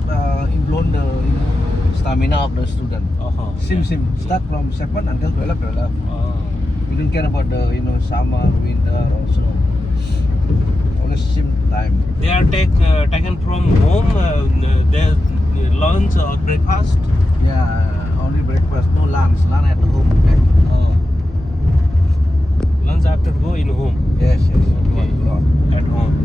cannot influence the stamina of the student. Sim. Start from 7 until 12. We don't care about the summer, winter or snow. Only sim time. They are taken from home. Their lunch or breakfast. Yeah, only breakfast, no lunch. Lunch at home. Lunch after go in home. Yes. Okay. At home.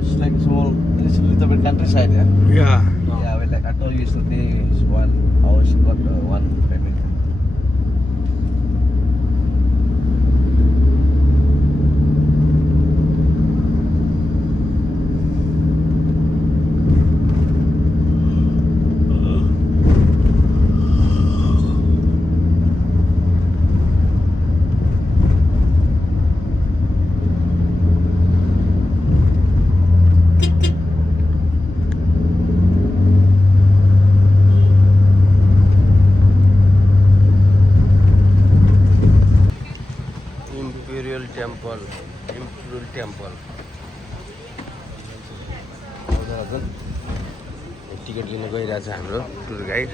It's like small, it's a little bit countryside, yeah. Yeah. Yeah, well, like I told you yesterday, it's one house got one family. Imperial Temple. Ticket लिन गइरहेछ हाम्रो tour guide.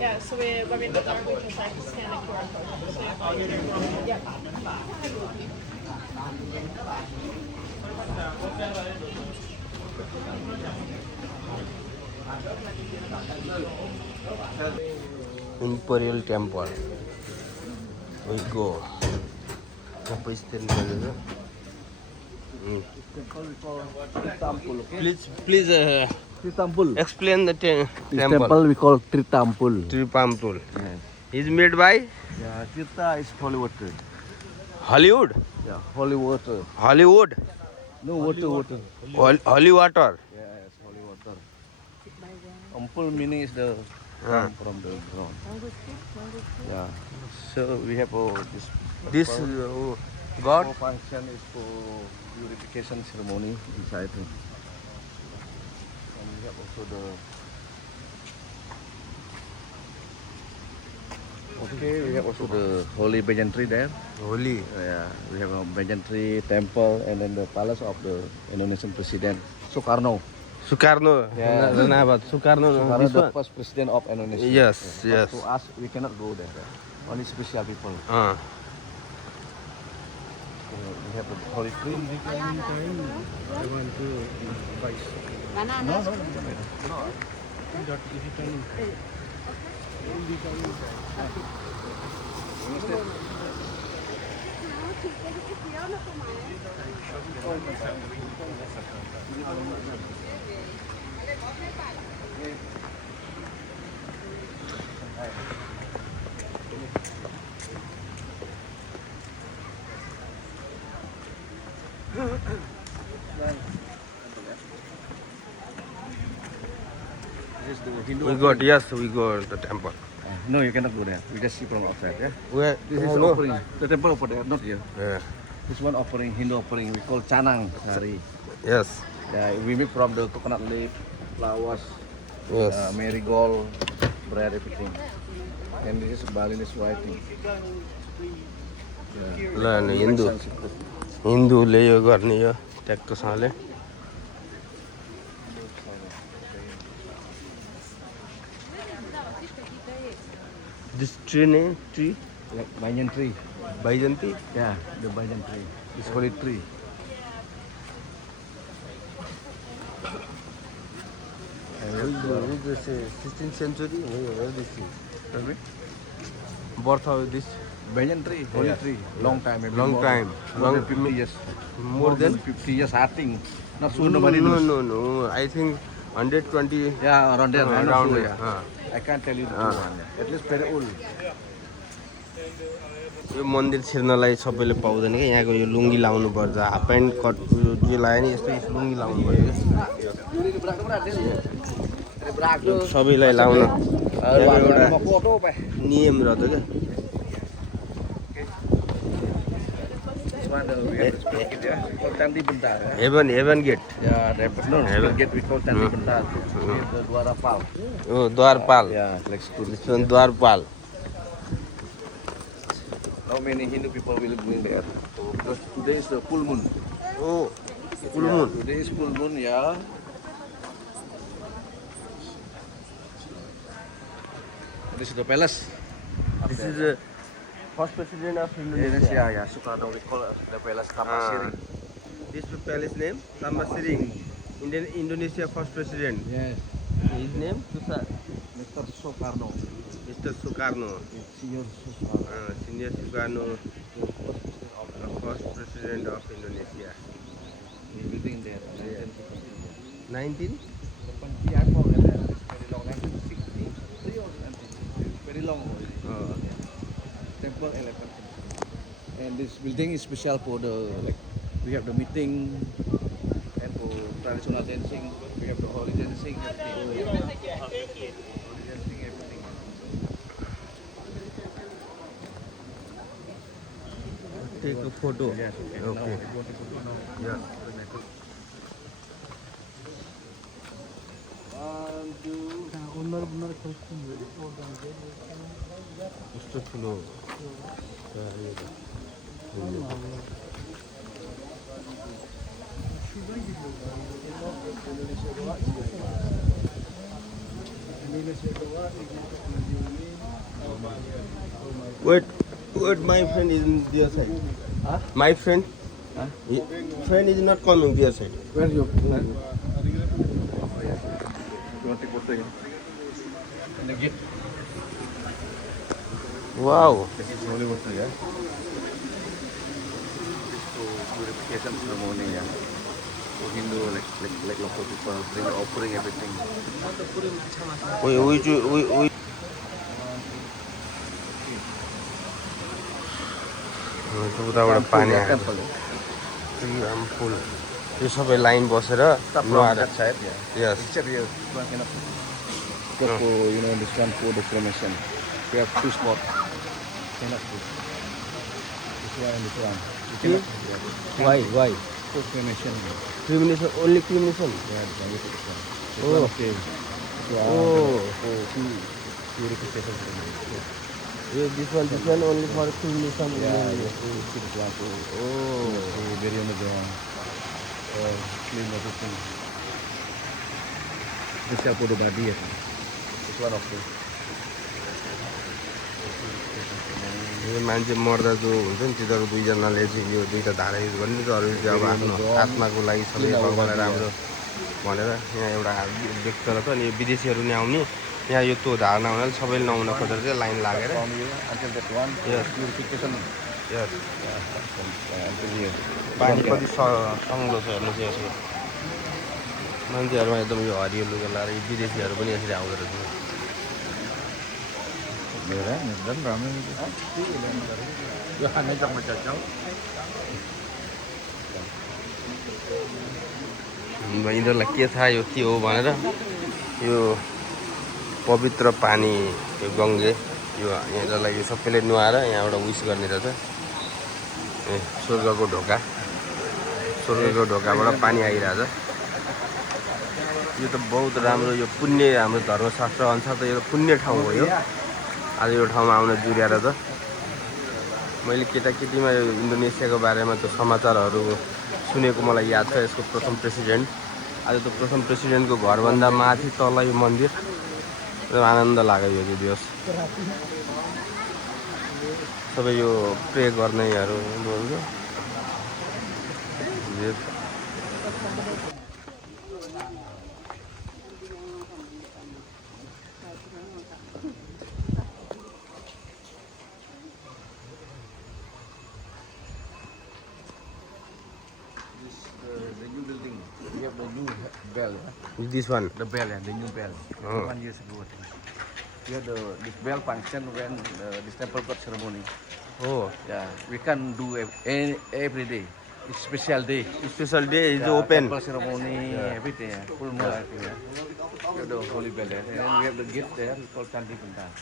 Yeah, so we're in the dark, we can like scan the QR code. So yeah. Imperial Temple. We go. Please Tritampul. explain the This temple. temple we call Tritampul. Tritampul. Yes. Is made by Yeah, Tirta is holy water. Hollywood. Yeah, holy water. Hollywood. No water. Holy water. Yes, holy water. Ampul meaning is the come from the ground. Yeah. So we have This God. God function is for purification ceremony inside. And we have also the we have also the holy banyan tree there. Holy. Yeah, we have a banyan tree temple and then the palace of the Indonesian president Sukarno. Sukarno. Yeah. Sukarno. Sukarno, This the one. first president of Indonesia. Yes, Yeah. yes. But to us, we cannot go there. Only special people. We have the holy tree. I want to advise. This is the Hindu We offering. got the temple. No, you cannot go there. We just see from outside. Yeah. Where? This is no. offering. The temple over there, not here. Yeah. This one offering, Hindu offering. We call Canang Sari. Yes. Yeah, we make from the coconut leaf, flowers, Yes. marigold, bread, everything. And this is Balinese writing. ल हिन्दूले यो गर्ने यो ट्याक्कसँगले. This tree name? Tree? Like banyan tree. Baijanti? Yeah, the banyan tree. This holy tree. This 16th century? Where this is? Sorry? Birth of this? Banyan tree, holy Yeah. tree. Long time. maybe Long more time. Than, more than 50 years. More than? 50 years, I think. Not sure, No, nobody knows. no. I think 120. Yeah, around there. I'm not Around sure, there. yeah. I can't tell you the true one. At least very old. यो मन्दिर छिर्नलाई सबैले पाउँदैन क्या यहाँको यो लुङ्गी लाउनु पर्छ half pant cut जे लगायो नि यस्तो लुङ्गी लाउनु पर्छ सबैलाई लाउन एउटा नियम रहेछ क्या हेभन गेट द्वारपाल द्वारपाल How many Hindu people will go there? Because today is the full moon. Oh, full moon. Today is full moon, yeah. This is the palace. This is the first president of Indonesia. Yeah. Sukarno, we call the palace Tamasiri. This palace name Tamasiri. Indonesia first president. Yes. His name Mr. Sukarno. Mr. Sukarno. Senior Sukarno. Senior Sukarno, first president of Indonesia. He's living there. 19? Yeah, very long, 1963 or something. Very long already. Oh, okay. Temple elephant. And this building is special for the we have the meeting and for traditional dancing. We have the holy dancing. Holy dancing, everything. Take a photo. Yes, okay. Okay. Now, you want to photo now? Yeah. 1, 2. कस्तो ठुलो Wait, my friend is in their side. Huh? My friend? Huh? Friend is not coming their side. Where is your friend? You want to take photo again? And the gate. Wow. This is holy water, yeah. This for purification ceremony, yeah. For Hindu, like local people, bring offering everything. We उताबाट पानी आयो full यो सबै line बसेर नुहाएर yes Picture here, one kind of for this one for the cremation. We have 2 spots. Cannot put. This one and this one. You cannot. Why? For cremation. Cremation, only cremation. Yeah, this one. You put this one. This Oh. one okay. This one for purification ceremony. This one only for cremation. Yeah, yes. This one for bury on the ground. Clean everything. This is for the body. This one okay. यो मान्छे मर्दा जो हुन्छ नि तिनीहरू दुईजनाले चाहिँ यो दुईवटा धारा use गर्ने नि त अरू चाहिँ अब आफ्नो आत्माको लागि सबै भगवान्लाई राम्रो भनेर यहाँ एउटा व्यक्त रहेछ अनि यो विदेशीहरू नि आउने यहाँ यो त्यो धारणा हुनाले सबैले नहुन खोजेर चाहिँ लाइन लागेर Until that one, Yes. purification. Yes Until here. पानी कति सङ्लो छ हेर्नु चाहिँ यसो मान्छेहरूमा एकदम यो हरियो लुगा लगाएर यो विदेशीहरू पनि यसरी आउँदो रहेछ Dan ramai. Yo hanya cak macam cak. यिनीहरूलाई के थाहा यो के हो भनेर यो पवित्र पानी यो गङ्गे यो यिनीहरूलाई यो सबैले नुहाएर यहाँबाट विस गर्ने रहेछ ए स्वर्गको ढोकाबाट पानी आइरहेछ यो त बहुत राम्रो यो पुण्य हाम्रो धर्मशास्त्र अनुसार त यो पुण्य ठाउँ हो यो आज यो ठाउँमा आउन जुर्याएर त मैले केटाकेटीमा यो इन्डोनेसियाको बारेमा त्यो समाचारहरू सुनेको मलाई याद छ यसको प्रथम प्रेसिडेन्ट आज त प्रथम प्रेसिडेन्टको घरभन्दा माथि तल यो मन्दिर एकदम आनन्द लाग्यो यो दिवस सबै यो प्रे गर्नेहरू हुन्छ The new building. We have the new bell. This one The bell, yeah, the new bell. Oh. 1 year ago. We had this bell function when this temple got ceremony. Oh, Yeah, we can do every day. It's special day. special day is Yeah, open. temple ceremony, Yeah. everything. Yeah. Full moon, everything. Yeah. We have the holy bell there. And then we have the gate there. We call Candi Bentang.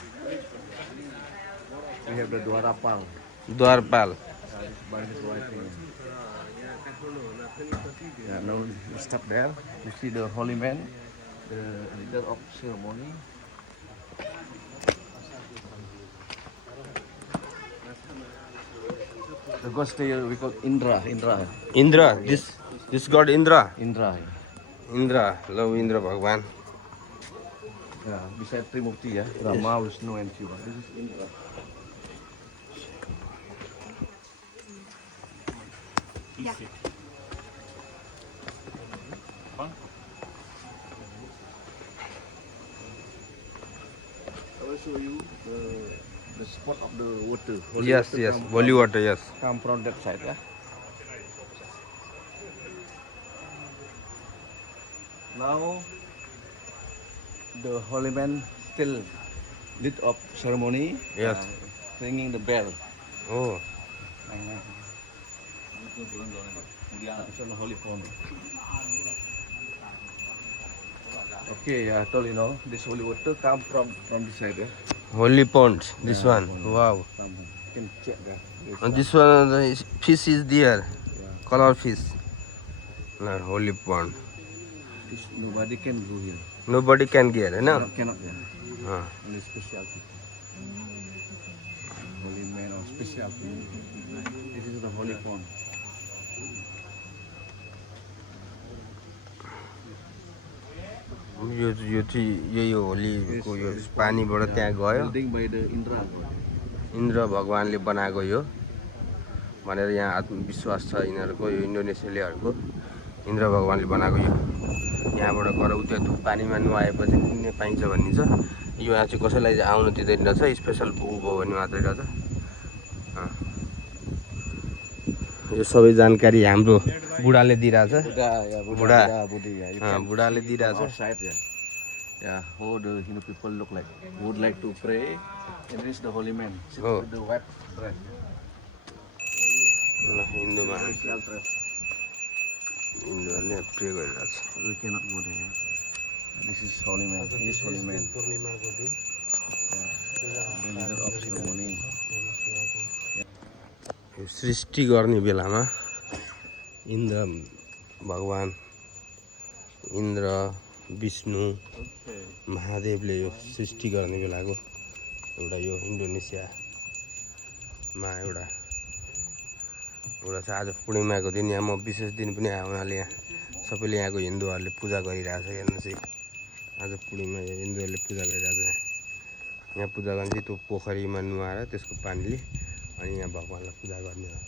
We have the Dwarapal. Dwarpal. This bunch is white thing. Yeah, now we stop there. You see the holy man, the leader of ceremony. The ghost here we call Indra. Indra. This god Indra. Indra. Indra. Love Indra Bhagwan. Yeah, beside Trimurti, yeah. Brahma, Vishnu, and Shiva. This is Indra. I will show you the spot of the water. Holy Yes, water yes. come Holy water, yes. Come from that side, yeah. Now the holy man still lead up ceremony. Yes. Ringing the bell. Oh, It's on the holy pond. Okay, I told you know this holy water come from this side. Yeah? holy pond. This Yeah, one. pond. Wow. From, you can check that. And this one, the fish is there. Yeah. Color fish. No, holy pond. This, nobody can go here. Nobody can get, you know? Cannot. Yeah. Only special people. Holy man or special people. This is the holy pond. यो चाहिँ यही हो होलीको यो पानीबाट त्यहाँ गयो Building by the Indra god. Indra भगवानले बनाएको यो भनेर यहाँ आत्मविश्वास छ यिनीहरूको यो इन्डोनेसियालीहरूको इन्द्र भगवानले बनाएको यो यहाँबाट गएर उता पानीमा नुहाएपछि पुण्य पाइन्छ भन्ने छ यो यहाँ चाहिँ कसैलाई आउनु दिँदैन रहेछ स्पेसल भयो भने मात्रै रहेछ यो सबै जानकारी हाम्रो बुढाले दिइरहेछ Buddha, Buddha. yeah, Buddha, yeah. You can बुढाले दिइरहेछ outside, yeah. Yeah, how the Hindu people look like. Would like to pray. And this is the holy man. Sit Oh. with the white dress. ल हिन्दूमा Special dress. हिन्दूहरूले pray गरिरहेछ We cannot go there. This is holy man. He is holy man. पूर्णिमाको दिन Yeah. The leader of ceremony. यो सृष्टि गर्ने बेलामा इन्द्र भगवान इन्द्र विष्णु महादेवले यो सृष्टि गर्ने बेलाको एउटा यो इन्डोनेसियामा एउटा चाहिँ आज पूर्णिमाको दिन यहाँ म विशेष दिन पनि आयो हुनाले यहाँ सबैले यहाँको हिन्दूहरूले पूजा गरिरहेछ हेर्नुहोस् है आज पूर्णिमा हिन्दूहरूले पूजा गरिरहेछ यहाँ पूजा गर्ने चाहिँ त्यो पोखरीमा नुहाएर त्यसको पानीले अनि यहाँ भगवानलाई पूजा गर्ने हो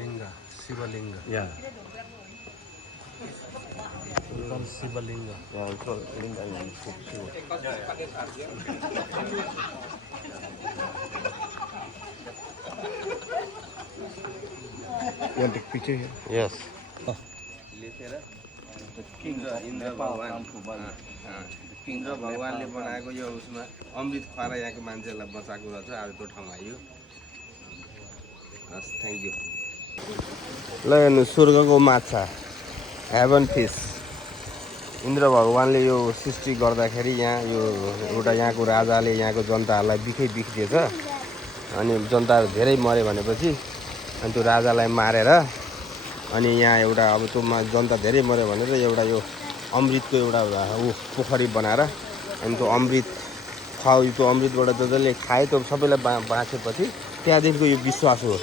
लिङ्ग शिवलिङ्ग Yeah. Shivling Yeah, we call it Linga yang Shiva. You want to take picture here? Yes The king of Indra Nepal भगवान come to Bali. इन्द्र भगवानले बनाएको यो उसमा अमृत खुवाएर यहाँको मान्छेहरूलाई बचाएको रहेछ आज त्यो ठाउँमा आइयो हस् थ्याङ्क यू ल हेर्नु स्वर्गको माछा हेभन फिस इन्द्र भगवानले यो सृष्टि गर्दाखेरि यहाँ यो एउटा यहाँको राजाले यहाँको जनताहरूलाई बिखिदिएछ अनि जनताहरू धेरै मऱ्यो भनेपछि अनि त्यो राजालाई मारेर अनि यहाँ एउटा अब त्यो जनता धेरै मऱ्यो भनेर एउटा यो अमृतको एउटा पोखरी बनाएर अनि त्यो अमृत त्यो अमृतबाट जसले खाए त्यो सबैलाई बाँचेपछि त्यहाँदेखिको यो विश्वास हो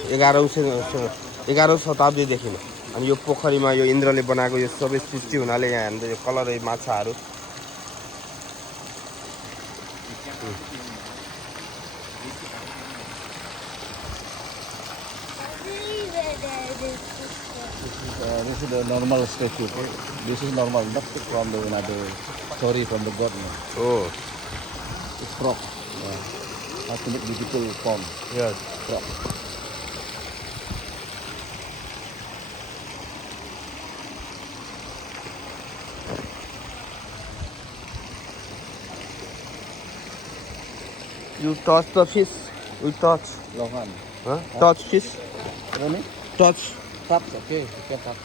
11औँ शताब्दीदेखि अनि यो पोखरीमा यो इन्द्रले बनाएको यो सबै सृष्टि हुनाले यहाँ हाम्रो यो कलर माछाहरू This is the normal statue. Okay? This is normal, not from the another story from the god. No. हो It's frog. Yeah. How to make beautiful form. Yes Frog. You touch the fish. We touch. Lohan. Huh? Touch fish. Roni? Touch. Touch, okay. You can touch.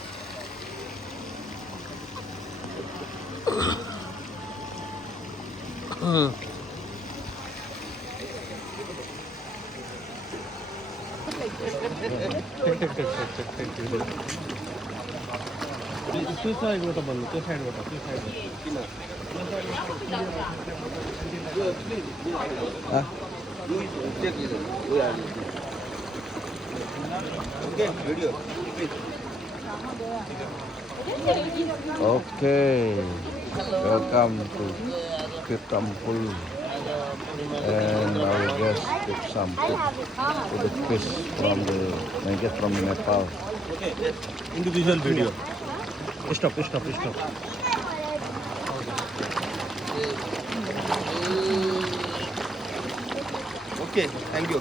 त्यो साइडबाट भन्नु त्यो साइडबाट त्यो साइडबाट Okay. Welcome to Kirtampul. And our guest took some food to the fish from the get from Nepal. Individual video स्टप स्टप स्टप Okay, thank you.